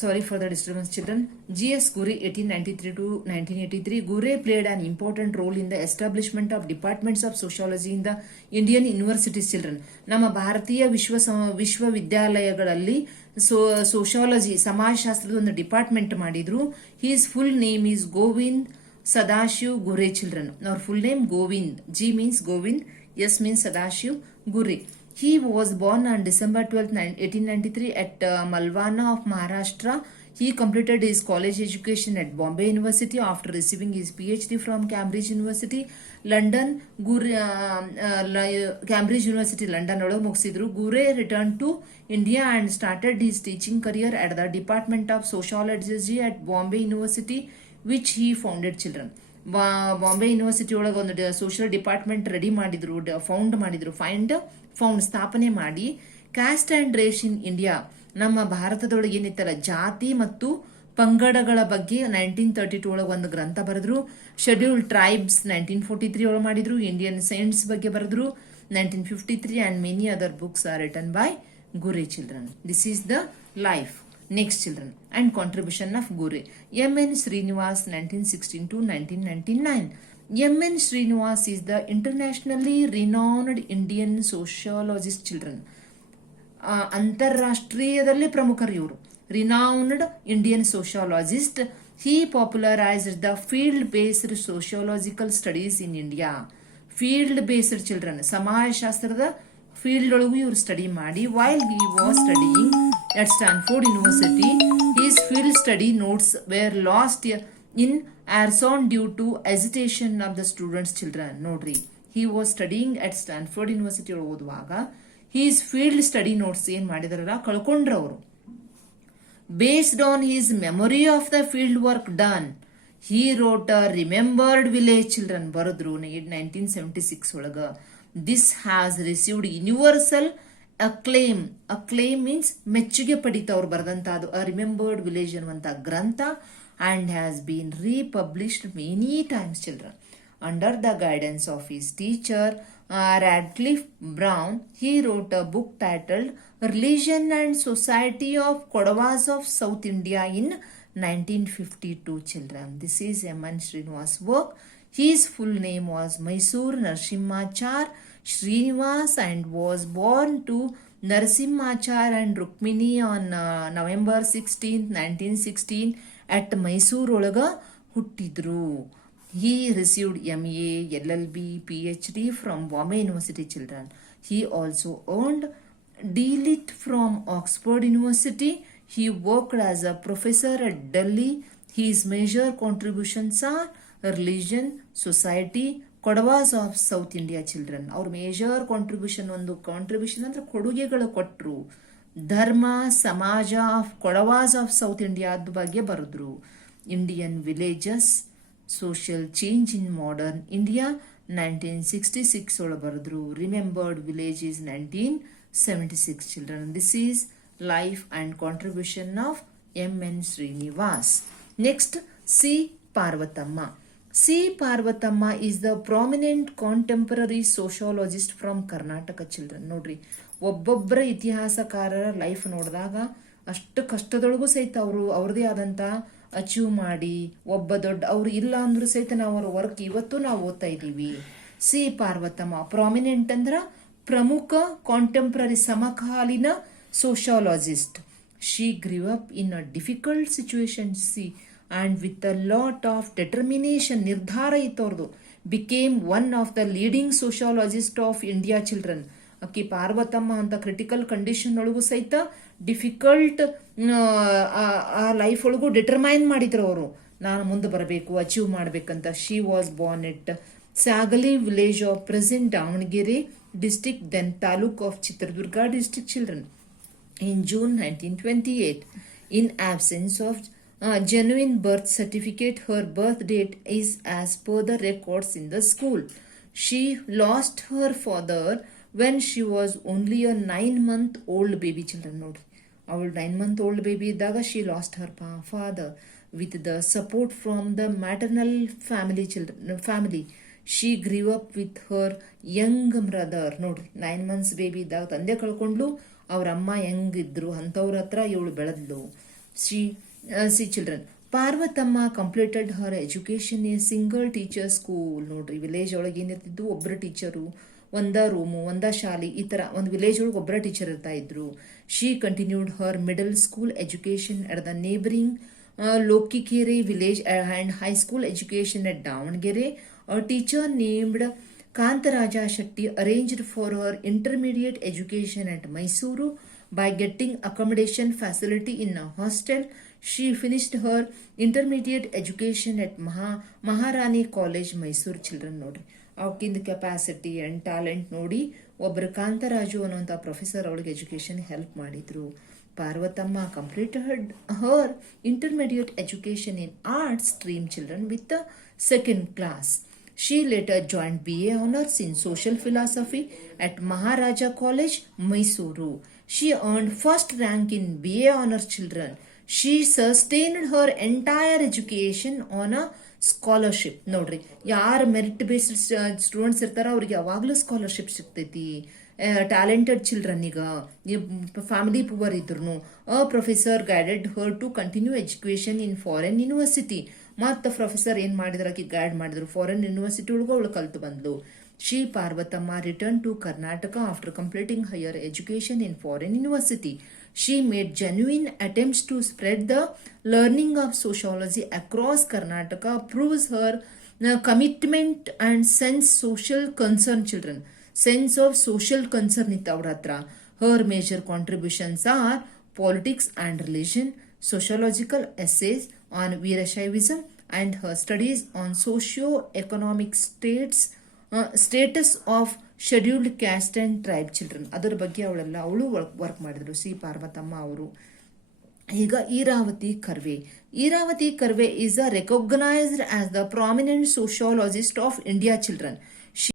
Sorry for the disturbance, children. G.S. Ghurye, 1893 to 1983. Ghurye played an important role in the establishment of departments of sociology in the Indian universities, children. ನಮ್ಮ ಭಾರತೀಯ ವಿಶ್ವವಿದ್ಯಾಲಯಗಳಲ್ಲಿ sociology ಸಮಾಜಶಾಸ್ತ್ರದ ಒಂದು department ಮಾಡಿದ್ರು. His full name is Govind Sadashiv Ghurye, children. Our full name Govind. G means Govind. S means Sadashiv Ghurye. He was born on December 12, 1893 at Malvana of Maharashtra. He completed his college education at Bombay University after receiving his PhD from Cambridge University, London. Cambridge University, London. Ghurye returned to India and started his teaching career at the Department of Sociology at Bombay University, which he founded, children. Bombay university ಒಳಗೆ ಒಂದು social department ready ಮಾಡಿದ್ರು, found ಸ್ಥಾಪನೆ ಮಾಡಿ caste and race in India, ನಮ್ಮ ಭಾರತದೊಳಗೆ ಏನಿತ್ತಲ್ಲ ಜಾತಿ ಮತ್ತು ಪಂಗಡಗಳ ಬಗ್ಗೆ 1932 ಒಳಗೆ ಒಂದು ಗ್ರಂಥ ಬರೆದ್ರು. ಶೆಡ್ಯೂಲ್ಡ್ ಟ್ರೈಬ್ಸ್ 1943 ಒಳಗೆ ಮಾಡಿದ್ರು. ಇಂಡಿಯನ್ ಸೈನ್ಸ್ ಬಗ್ಗೆ ಬರೆದ್ರು 1953 and many other books are written by Ghurye, children. This is the life. Next, children, and contribution of Ghurye. M.N. Srinivas, 1916 to 1999. M.N. Srinivas is the internationally renowned Indian sociologist, children. ಅಂತಾರಾಷ್ಟ್ರೀಯದಲ್ಲಿ ಪ್ರಮುಖರು ಇವರು. ರಿನೌನ್ಡ್ Indian ಸೋಶಿಯಾಲಜಿಸ್ಟ್. He popularized the field-based sociological studies in India. Field-based, children. ಸಮಾಜಶಾಸ್ತ್ರದ field ಒಳಗೂ ಇವರು study ಮಾಡಿ. While he was studying at Stanford University, his field study notes were lost in Arzon due to hesitation of the students, children. Nodri, he was studying at Stanford University ಓದುವಾಗ his field study notes ಏನ್ ಮಾಡಿದಾರಲ್ಲ ಕಳ್ಕೊಂಡ್ರ ಅವರು. Based on his memory of the field work done, he wrote a remembered village, children. ಬರೆದ್ರು 1976 ಒಳಗ. This has received universal acclaim means ಮೆಚ್ಚುಗೆ ಪಡಿತ ಅವ್ರು ಬರೆದಂತ ಅದು ರಿಮೆಂಬರ್ಡ್ ವಿಲೇಜ್ ಅನ್ನುವಂತ ಗ್ರಂಥ and has been republished many times, children. Under the guidance of his teacher Radcliffe Brown, he wrote a book titled Religion and Society of Kodavas of South India in 1952, children. This is M.N. Srinivas' work. His full name was Mysore Narasimhachar Srinivas and was born to Narasimhachar and Rukmini on November 16, 1916 at Mysore ಒಳಗ ಹುಟ್ಟಿದ್ರು. He received MA, LLB, PhD from Bombay University, children. He also earned D.Litt from Oxford University. He worked as a professor at Delhi. His major contributions are religion, society, Kodavas of south India, children. ಅವ್ರ major contribution ಅಂದ್ರೆ ಕೊಡುಗೆಗಳು ಕೊಟ್ಟರು. ಧರ್ಮ ಸಮಾಜ of Kodavas of south ಇಂಡಿಯಾದ ಬಗ್ಗೆ ಬರೆದ್ರು. Indian villages, social change in modern India 1966 ಒಳಗೆ ಬರೆದ್ರು. Remembered village is 1976, children. This is life and contribution of M.N. Srinivas. Next, C Parvathamma. C. Parvathamma is the prominent contemporary sociologist from Karnataka, children. ನೋಡ್ರಿ, ಒಬ್ಬೊಬ್ಬರ ಇತಿಹಾಸಕಾರರ life ನೋಡಿದಾಗ ಅಷ್ಟು ಕಷ್ಟದೊಳಗೂ ಸಹಿತ ಅವರು ಅವ್ರದೇ ಆದಂತ ಅಚೀವ್ ಮಾಡಿ ಒಬ್ಬ ದೊಡ್ಡ ಅವ್ರು ಇಲ್ಲ ಅಂದ್ರೂ ಸಹಿತ ನಾವು ಅವರ ವರ್ಕ್ ಇವತ್ತು ನಾವು ಓದ್ತಾ ಇದ್ದೀವಿ. ಸಿ ಪಾರ್ವತಮ್ಮ ಪ್ರಾಮಿನೆಂಟ್ ಅಂದ್ರ ಪ್ರಮುಖ ಕಾಂಟೆಂಪರರಿ ಸಮಕಾಲೀನ sociologist. She grew up in a difficult situation and with a lot of determination, ನಿರ್ಧಾರ ಇತ್ತವ್ರದು, became one of the leading sociologists of India, children. ಅಕ್ಕಿ ಪಾರ್ವತಮ್ಮ ಅಂತ ಕ್ರಿಟಿಕಲ್ ಕಂಡೀಷನ್ ಒಳಗೂ ಸಹಿತ ಡಿಫಿಕಲ್ಟ್ ಆ ಲೈಫ್ ಒಳಗೂ ಡಿಟರ್ಮೈನ್ ಮಾಡಿದ್ರು ಅವರು, ನಾನು ಮುಂದೆ ಬರಬೇಕು, ಅಚೀವ್ ಮಾಡ್ಬೇಕಂತ. She was born at Sagali village of present Davanagere district, then taluk of Chitradurga district, children, in June 1928. In absence of genuine birth certificate, her birth date is as per the records in the school. She lost her father when she was only a 9-month-old baby, children. Nodi, avul 9-month-old baby iddaga she lost her father. With the support from the maternal family, she grew up with her young brother. Nodi, 9 months baby iddaga ತಂದೆ ಕಳ್ಕೊಂಡ್ಲು, ಅವ್ರ ಅಮ್ಮ ಹೆಂಗಿದ್ರು ಅಂತವ್ರ ಹತ್ರ ಇವಳು ಬೆಳೆದ್ಲು. C children. Parvathamma completed her education a single teacher school. ನೋಡ್ರಿ, village ಒಳಗೆ ಏನಿರ್ತಿದ್ದು ಒಬ್ಬರು ಟೀಚರು, ಒಂದ ರೂಮು, ಒಂದ ಶಾಲೆ, ಈ ತರ ಒಂದು ವಿಲೇಜ್ ಒಳಗೆ ಒಬ್ಬರ ಟೀಚರ್ ಇರ್ತಾ ಇದ್ರು. She continued Har middle school education at the neighbouring Lokikere village and high school education at Davangere. A teacher named Kantaraja Shetty arranged for her intermediate education at Mysuru by getting accommodation facility in a hostel. She finished her intermediate education at Maharani College, Mysore. Children ನೋಡ್ರಿ, ಅವಕ್ಕಿಂದ capacity and talent ನೋಡಿ ಒಬ್ಬರು ಕಾಂತರಾಜು ಅನ್ನುವಂಥ professor ಅವಳಿಗೆ education help ಮಾಡಿದ್ರು. Parvathamma completed her intermediate education in arts stream, children, with the second class. She later joined BA Honours in Social Philosophy at Maharaja College, Mysuru. She earned first rank in BA Honours, children. She sustained her entire education on a scholarship. ನೋಡ್ರಿ, ಯಾರು merit based students ಇರ್ತಾರ ಅವ್ರಿಗೆ ಯಾವಾಗಲೂ scholarship ಸಿಗ್ತೈತಿ. Talented children, ಈಗ family poor ಇದ್ರು, a professor guided her to continue education in foreign university. ಮತ್ತು professor ಏನ್ ಮಾಡಿದ್ರ, ಆಕಿ ಗೈಡ್ ಮಾಡಿದ್ರು, ಫಾರಿನ್ ಯೂನಿವರ್ಸಿಟಿ ಒಳಗೂ ಅವಳು ಕಲ್ತು ಬಂದ್ಲು. She Parvathamma return to Karnataka after completing higher education in foreign university. She made genuine attempts to spread the learning of sociology across Karnataka, proves her commitment and social concern, children. Sense of social concern itta avra hatra. Her major contributions are politics and religion, sociological essays on Veerashaivism, and her studies on socio-economic status of scheduled caste and tribe children. ಅದರ ಬಗ್ಗೆ ಅವಳು work ಮಾಡಿದ್ರು, C Parvathamma ಅವರು. ಈಗ Iravati Karve. Iravati Karve is recognised as the prominent sociologist of India, children.